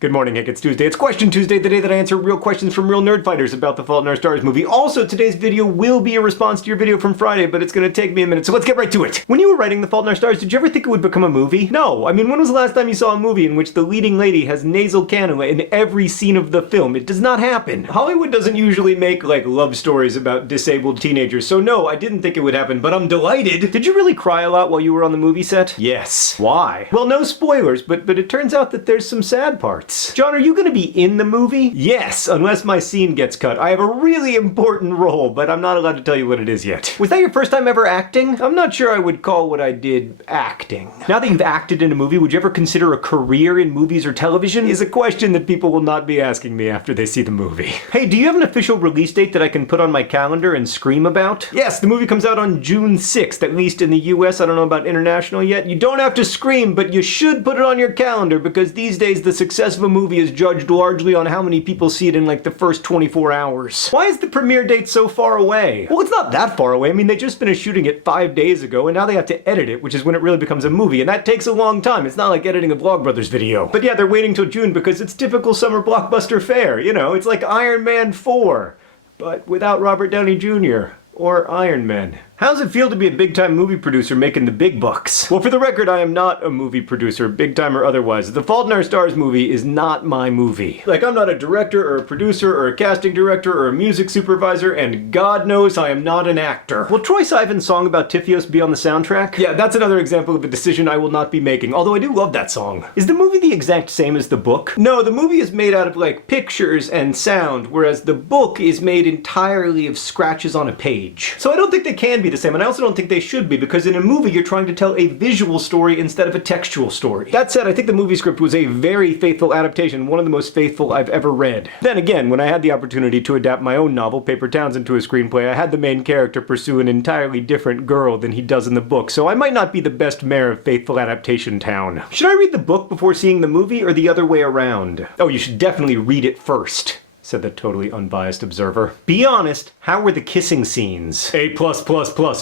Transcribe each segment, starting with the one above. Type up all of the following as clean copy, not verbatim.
Good morning, Hank. It's Tuesday. It's Question Tuesday, the day that I answer real questions from real nerdfighters about The Fault in Our Stars movie. Also, today's video will be a response to your video from Friday, but it's gonna take me a minute, so let's get right to it. When you were writing The Fault in Our Stars, did you ever think it would become a movie? No. I mean, when was the last time you saw a movie in which the leading lady has nasal cannula in every scene of the film? It does not happen. Hollywood doesn't usually make, love stories about disabled teenagers, so no, I didn't think it would happen, but I'm delighted. Did you really cry a lot while you were on the movie set? Yes. Why? Well, no spoilers, but it turns out that there's some sad parts. John, are you gonna be in the movie? Yes, unless my scene gets cut. I have a really important role, but I'm not allowed to tell you what it is yet. Was that your first time ever acting? I'm not sure I would call what I did acting. Now that you've acted in a movie, would you ever consider a career in movies or television? Is a question that people will not be asking me after they see the movie. Hey, do you have an official release date that I can put on my calendar and scream about? Yes, the movie comes out on June 6th, at least in the US. I don't know about international yet. You don't have to scream, but you should put it on your calendar because these days the success of a movie is judged largely on how many people see it in the first 24 hours. Why is the premiere date so far away? Well, it's not that far away. I mean, they just finished shooting it 5 days ago, and now they have to edit it, which is when it really becomes a movie, and that takes a long time. It's not like editing a Vlogbrothers video. But yeah, they're waiting till June because it's typical summer blockbuster fare. You know, it's like Iron Man 4, but without Robert Downey Jr. or Iron Man. How does it feel to be a big-time movie producer making the big bucks? Well, for the record, I am not a movie producer, big-time or otherwise. The Fault in Our Stars movie is not my movie. I'm not a director or a producer or a casting director or a music supervisor, and God knows I am not an actor. Will Troye Sivan's song about Tiffios be on the soundtrack? Yeah, that's another example of a decision I will not be making, although I do love that song. Is the movie the exact same as the book? No, the movie is made out of, pictures and sound, whereas the book is made entirely of scratches on a page. So I don't think they can be the same, and I also don't think they should be, because in a movie you're trying to tell a visual story instead of a textual story. That said, I think the movie script was a very faithful adaptation, one of the most faithful I've ever read. Then again, when I had the opportunity to adapt my own novel, Paper Towns, into a screenplay, I had the main character pursue an entirely different girl than he does in the book, so I might not be the best mayor of faithful adaptation town. Should I read the book before seeing the movie, or the other way around? Oh, you should definitely read it first, said the totally unbiased observer. Be honest, how were the kissing scenes? A+++,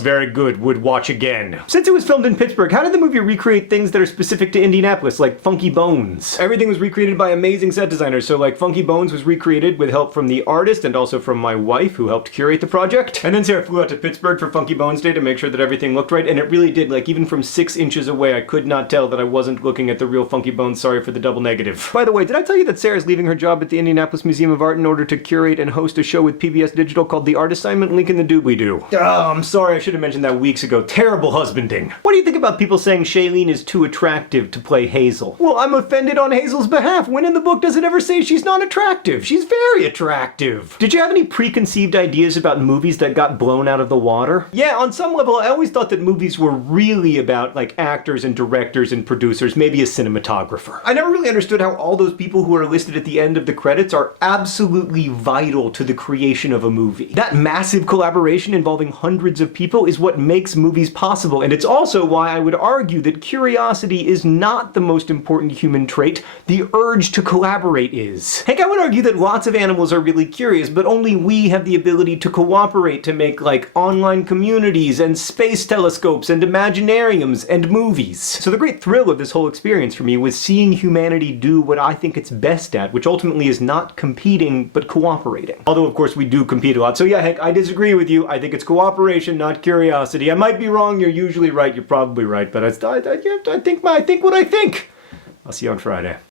very good, would watch again. Since it was filmed in Pittsburgh, how did the movie recreate things that are specific to Indianapolis, like Funky Bones? Everything was recreated by amazing set designers, so Funky Bones was recreated with help from the artist and also from my wife, who helped curate the project. And then Sarah flew out to Pittsburgh for Funky Bones Day to make sure that everything looked right, and it really did. Even from 6 inches away, I could not tell that I wasn't looking at the real Funky Bones. Sorry for the double negative. By the way, did I tell you that Sarah's leaving her job at the Indianapolis Museum of Art in order to curate and host a show with PBS Digital called The Art Assignment? Link in the doobly-doo. Oh, I'm sorry, I should have mentioned that weeks ago. Terrible husbanding. What do you think about people saying Shailene is too attractive to play Hazel? Well, I'm offended on Hazel's behalf. When in the book does it ever say she's not attractive? She's very attractive. Did you have any preconceived ideas about movies that got blown out of the water? Yeah, on some level, I always thought that movies were really about, actors and directors and producers, maybe a cinematographer. I never really understood how all those people who are listed at the end of the credits are absolutely vital to the creation of a movie. That massive collaboration involving hundreds of people is what makes movies possible, and it's also why I would argue that curiosity is not the most important human trait. The urge to collaborate is. Heck, I would argue that lots of animals are really curious, but only we have the ability to cooperate to make, online communities and space telescopes and imaginariums and movies. So the great thrill of this whole experience for me was seeing humanity do what I think it's best at, which ultimately is not competing, but cooperating. Although, of course, we do compete a lot. So yeah, Hank, I disagree with you. I think it's cooperation, not curiosity. I might be wrong. You're usually right. You're probably right. But I think what I think. I'll see you on Friday.